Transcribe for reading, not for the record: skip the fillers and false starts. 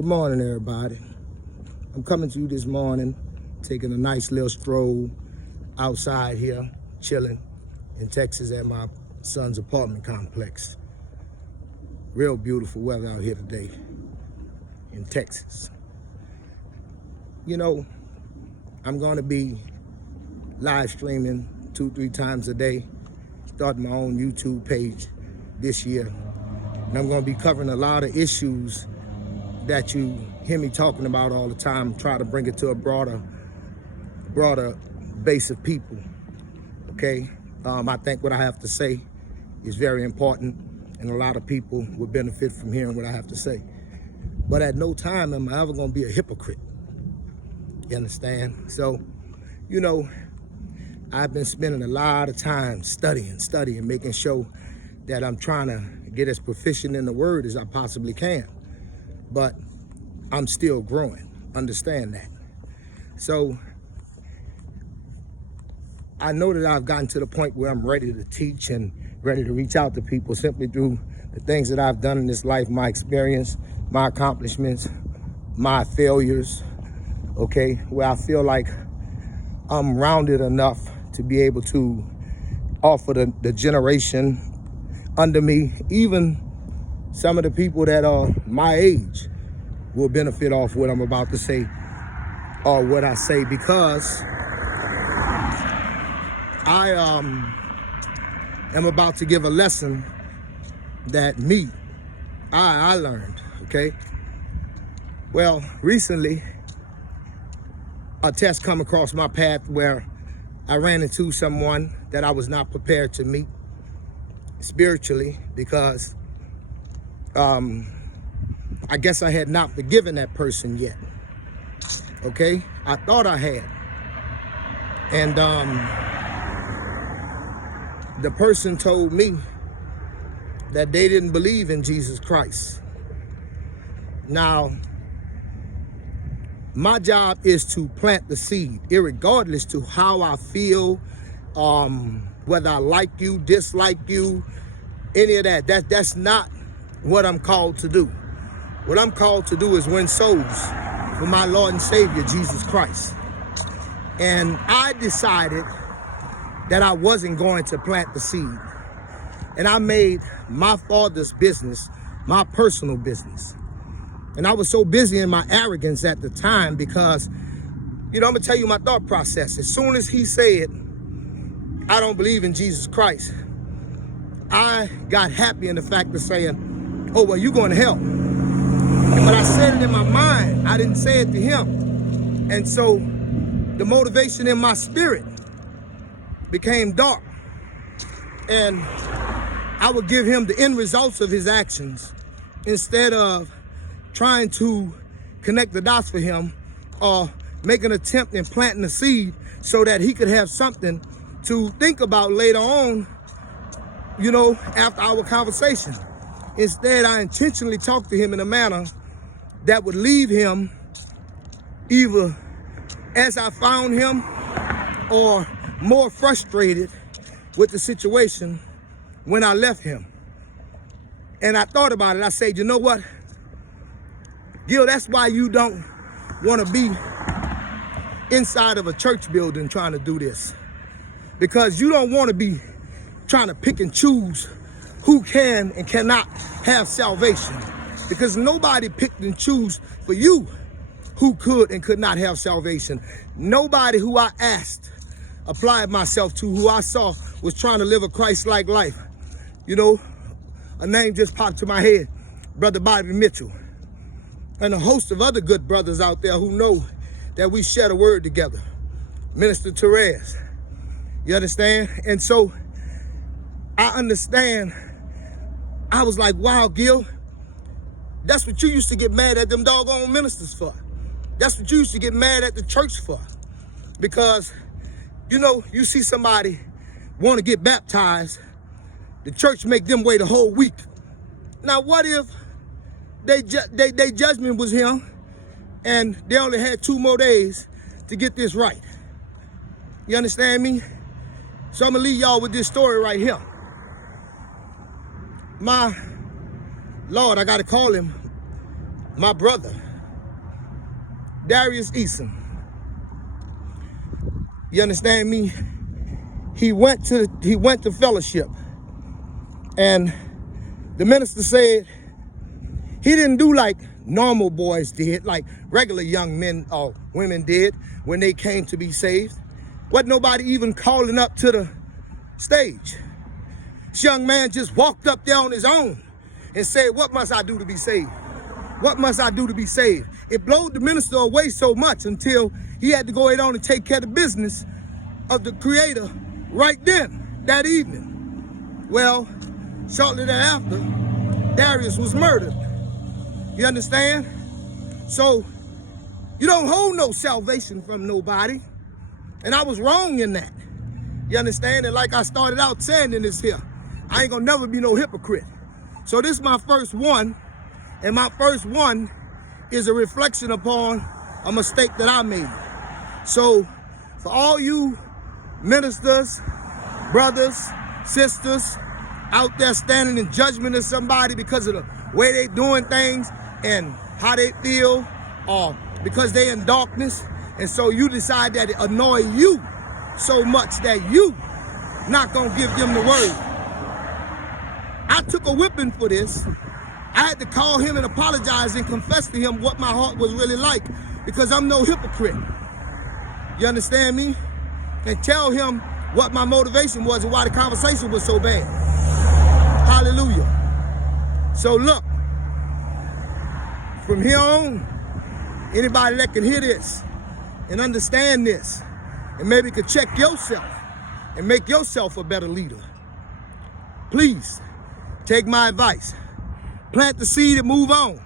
Good morning, everybody. I'm coming to you this morning, taking a nice little stroll outside here, chilling in Texas at my son's apartment complex. Real beautiful weather out here today in Texas. You know, I'm gonna be live streaming 2-3 times a day, starting my own YouTube page this year. And I'm gonna be covering a lot of issues that you hear me talking about all the time, try to bring it to a broader base of people, okay? I think what I have to say is very important, and a lot of people would benefit from hearing what I have to say. But at no time am I ever gonna be a hypocrite, you understand? So, you know, I've been spending a lot of time studying, making sure that I'm trying to get as proficient in the word as I possibly can. But I'm still growing, understand that. So I know that I've gotten to the point where I'm ready to teach and ready to reach out to people simply through the things that I've done in this life, my experience, my accomplishments, my failures, okay? Where I feel like I'm rounded enough to be able to offer the generation under me, even some of the people that are my age will benefit off what I'm about to say or what I say, because I am about to give a lesson that I learned, okay? Well, recently, a test come across my path where I ran into someone that I was not prepared to meet spiritually, because I guess I had not forgiven that person yet, okay? I thought I had. And the person told me that they didn't believe in Jesus Christ. Now, my job is to plant the seed, irregardless to how I feel, whether I like you, dislike you, any of that. That's not what I'm called to do. What I'm called to do is win souls for my Lord and Savior, Jesus Christ. And I decided that I wasn't going to plant the seed. And I made my father's business my personal business. And I was so busy in my arrogance at the time because, you know, I'm gonna tell you my thought process. As soon as he said, I don't believe in Jesus Christ, I got happy in the fact of saying, oh, well, you're going to hell. But I said it in my mind. I didn't say it to him. And so the motivation in my spirit became dark. And I would give him the end results of his actions instead of trying to connect the dots for him or make an attempt in planting a seed so that he could have something to think about later on, you know, after our conversation. Instead, I intentionally talked to him in a manner that would leave him either as I found him or more frustrated with the situation when I left him. And I thought about it. I said, you know what? Gil, that's why you don't want to be inside of a church building trying to do this. Because you don't want to be trying to pick and choose who can and cannot have salvation. Because nobody picked and chose for you who could and could not have salvation. Nobody who I asked, applied myself to, who I saw was trying to live a Christ-like life. You know, a name just popped to my head, Brother Bobby Mitchell. And a host of other good brothers out there who know that we share the word together. Minister Therese, you understand? And so I understand. I was like, wow, Gil, that's what you used to get mad at them doggone ministers for. That's what you used to get mad at the church for. Because, you know, you see somebody want to get baptized, the church make them wait a whole week. Now, what if they judgment was him and they only had 2 more days to get this right? You understand me? So I'm gonna leave y'all with this story right here. My Lord, I gotta call him my brother. Darius Eason. You understand me? He went to fellowship, and the minister said he didn't do like normal boys did, like regular young men or women did when they came to be saved. Wasn't nobody even calling up to the stage. This young man just walked up there on his own and said, "What must I do to be saved? What must I do to be saved?" It blowed the minister away so much until he had to go ahead on and take care of the business of the Creator right then, that evening. Well, shortly thereafter, Darius was murdered. You understand? So, you don't hold no salvation from nobody. And I was wrong in that. You understand? And like I started out saying in this here, I ain't gonna never be no hypocrite. So this is my first one, and my first one is a reflection upon a mistake that I made. So for all you ministers, brothers, sisters out there standing in judgment of somebody because of the way they doing things and how they feel, or because they in darkness, and so you decide that it annoy you so much that you not gonna give them the word. I took a whipping for this. I had to call him and apologize and confess to him what my heart was really like, because I'm no hypocrite. You understand me? And tell him what my motivation was and why the conversation was so bad. Hallelujah. So look, from here on, anybody that can hear this and understand this and maybe could check yourself and make yourself a better leader, please take my advice. Plant the seed and move on.